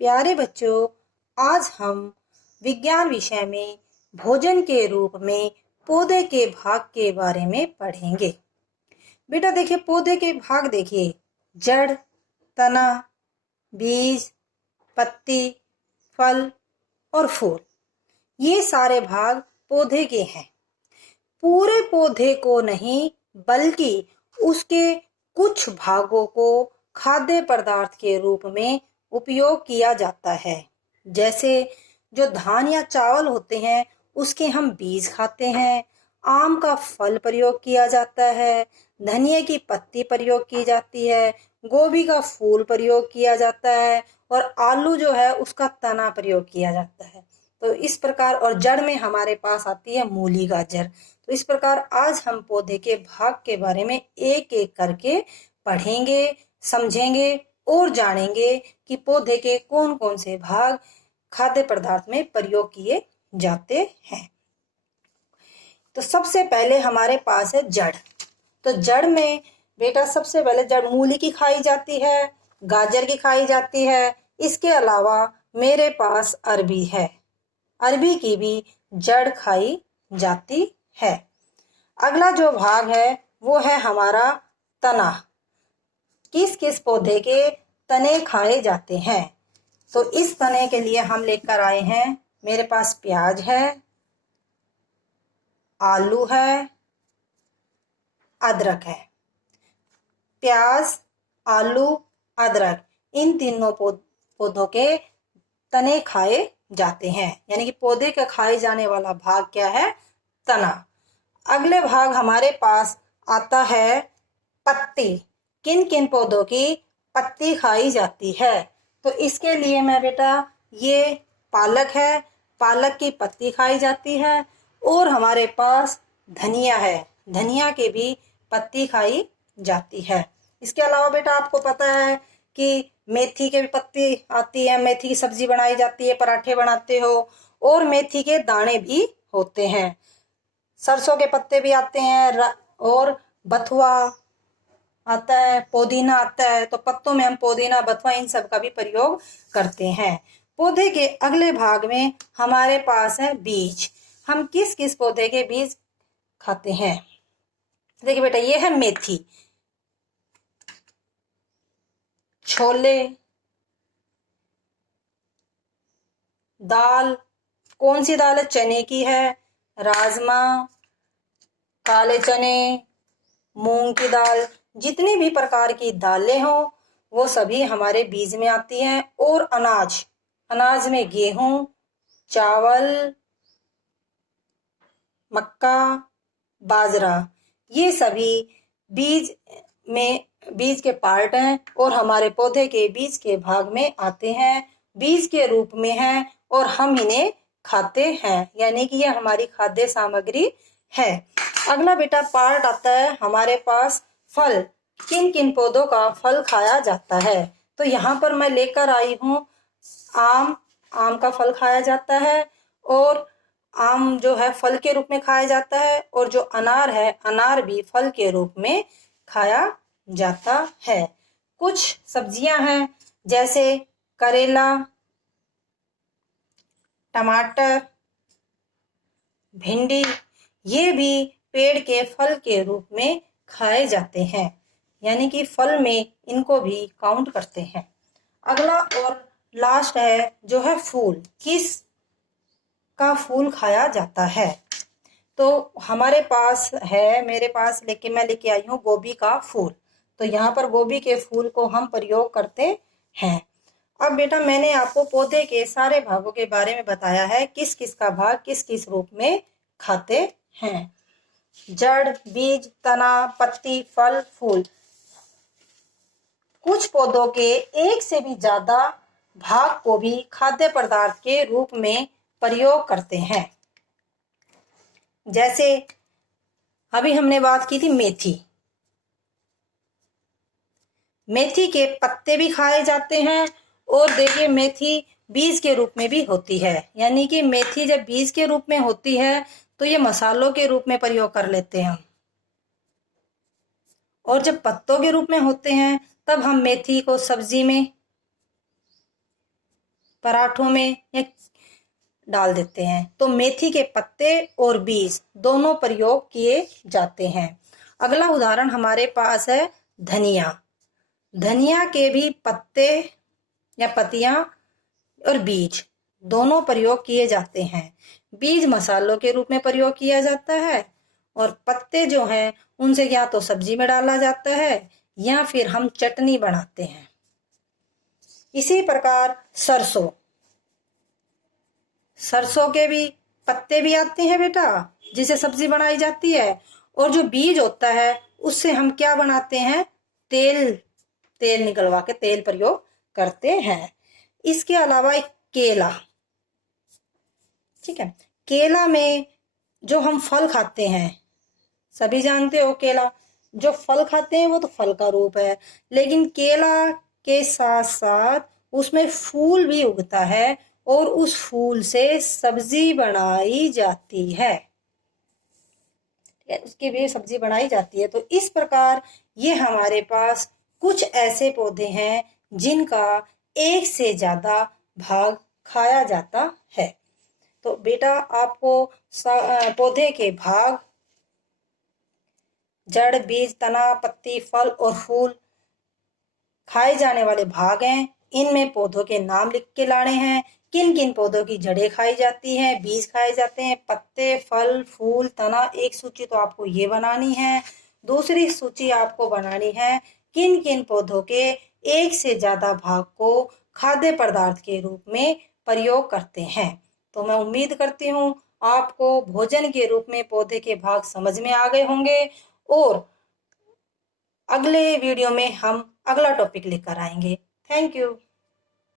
प्यारे बच्चों, आज हम विज्ञान विषय में भोजन के रूप में पौधे के भाग के बारे में पढ़ेंगे। बेटा देखिए, पौधे के भाग देखिए, जड़, तना, बीज, पत्ती, फल और फूल, ये सारे भाग पौधे के हैं। पूरे पौधे को नहीं बल्कि उसके कुछ भागों को खाद्य पदार्थ के रूप में उपयोग किया जाता है। जैसे जो धान या चावल होते हैं उसके हम बीज खाते हैं, आम का फल प्रयोग किया जाता है, धनिया की पत्ती प्रयोग की जाती है, गोभी का फूल प्रयोग किया जाता है और आलू जो है उसका तना प्रयोग किया जाता है। तो इस प्रकार, और जड़ में हमारे पास आती है मूली, गाजर। तो इस प्रकार आज हम पौधे के भाग के बारे में एक एक करके पढ़ेंगे, समझेंगे और जानेंगे कि पौधे के कौन कौन से भाग खाद्य पदार्थ में प्रयोग किए जाते हैं। तो सबसे पहले हमारे पास है जड़। तो जड़ में बेटा सबसे पहले जड़ मूली की खाई जाती है, गाजर की खाई जाती है। इसके अलावा मेरे पास अरबी है, अरबी की भी जड़ खाई जाती है। अगला जो भाग है वो है हमारा तना। किस किस पौधे के तने खाए जाते हैं? तो इस तने के लिए हम लेकर आए हैं, मेरे पास प्याज है, आलू है, अदरक है। प्याज, आलू, अदरक, इन तीनों पौधों के तने खाए जाते हैं, यानी कि पौधे का खाए जाने वाला भाग क्या है? तना। अगले भाग हमारे पास आता है पत्ती। किन किन पौधों की पत्ती खाई जाती है? तो इसके लिए मैं बेटा, ये पालक है, पालक की पत्ती खाई जाती है। और हमारे पास धनिया है, धनिया के भी पत्ती खाई जाती है। इसके अलावा बेटा आपको पता है कि मेथी के भी पत्ती आती है, मेथी की सब्जी बनाई जाती है, पराठे बनाते हो। और मेथी के दाने भी होते हैं, सरसों के पत्ते भी आते हैं, और बथुआ आता है, पुदीना आता है। तो पत्तों में हम पुदीना, बथुआ, इन सब का भी प्रयोग करते हैं। पौधे के अगले भाग में हमारे पास है बीज। हम किस किस पौधे के बीज खाते हैं? देखिए बेटा, ये है मेथी, छोले, दाल। कौन सी दाल है? चने की है, राजमा, काले चने, मूंग की दाल। जितनी भी प्रकार की दालें हो वो सभी हमारे बीज में आती हैं। और अनाज, अनाज में गेहूं, चावल, मक्का, बाजरा, ये सभी बीज में, बीज के पार्ट हैं और हमारे पौधे के बीज के भाग में आते हैं, बीज के रूप में हैं और हम इन्हें खाते हैं, यानी कि ये हमारी खाद्य सामग्री है। अगला बेटा पार्ट आता है हमारे पास फल। किन किन पौधों का फल खाया जाता है? तो यहाँ पर मैं लेकर आई हूँ आम। आम का फल खाया जाता है, और आम जो है फल के रूप में खाया जाता है। और जो अनार है, अनार भी फल के रूप में खाया जाता है। कुछ सब्जियां हैं जैसे करेला, टमाटर, भिंडी, ये भी पेड़ के फल के रूप में खाए जाते हैं, यानी कि फल में इनको भी काउंट करते हैं। अगला और लास्ट है जो है फूल। किस का फूल खाया जाता है? तो हमारे पास है, मेरे पास मैं लेके आई हूँ गोभी का फूल। तो यहाँ पर गोभी के फूल को हम प्रयोग करते हैं। अब बेटा मैंने आपको पौधे के सारे भागों के बारे में बताया है, किस किस का भाग किस किस रूप में खाते हैं। जड़, बीज, तना, पत्ती, फल, फूल। कुछ पौधों के एक से भी ज्यादा भाग को भी खाद्य पदार्थ के रूप में प्रयोग करते हैं। जैसे अभी हमने बात की थी मेथी। मेथी के पत्ते भी खाए जाते हैं, और देखिए मेथी बीज के रूप में भी होती है, यानी कि मेथी जब बीज के रूप में होती है तो ये मसालों के रूप में प्रयोग कर लेते हैं हम, और जब पत्तों के रूप में होते हैं तब हम मेथी को सब्जी में पराठों में या डाल देते हैं। तो मेथी के पत्ते और बीज दोनों प्रयोग किए जाते हैं। अगला उदाहरण हमारे पास है धनिया। धनिया के भी पत्ते या पत्तियां और बीज दोनों प्रयोग किए जाते हैं। बीज मसालों के रूप में प्रयोग किया जाता है और पत्ते जो हैं उनसे या तो सब्जी में डाला जाता है या फिर हम चटनी बनाते हैं। इसी प्रकार सरसों, सरसों के भी पत्ते भी आते हैं बेटा, जिसे सब्जी बनाई जाती है, और जो बीज होता है उससे हम क्या बनाते हैं, तेल निकलवा के तेल प्रयोग करते हैं। इसके अलावा एक केला, ठीक है, केला में जो हम फल खाते हैं, सभी जानते हो केला, जो फल खाते हैं वो तो फल का रूप है, लेकिन केला के साथ साथ उसमें फूल भी उगता है और उस फूल से सब्जी बनाई जाती है, उसकी भी सब्जी बनाई जाती है। तो इस प्रकार ये हमारे पास कुछ ऐसे पौधे हैं जिनका एक से ज्यादा भाग खाया जाता है। तो बेटा आपको पौधे के भाग, जड़, बीज, तना, पत्ती, फल और फूल खाए जाने वाले भाग हैं, इनमें पौधों के नाम लिख के लाने हैं। किन किन पौधों की जड़ें खाई जाती हैं, बीज खाए जाते हैं, पत्ते, फल, फूल, तना। एक सूची तो आपको ये बनानी है। दूसरी सूची आपको बनानी है किन किन पौधों के एक से ज्यादा भाग को खाद्य पदार्थ के रूप में प्रयोग करते हैं। तो मैं उम्मीद करती हूँ आपको भोजन के रूप में पौधे के भाग समझ में आ गए होंगे और अगले वीडियो में हम अगला टॉपिक लेकर आएंगे। Thank you.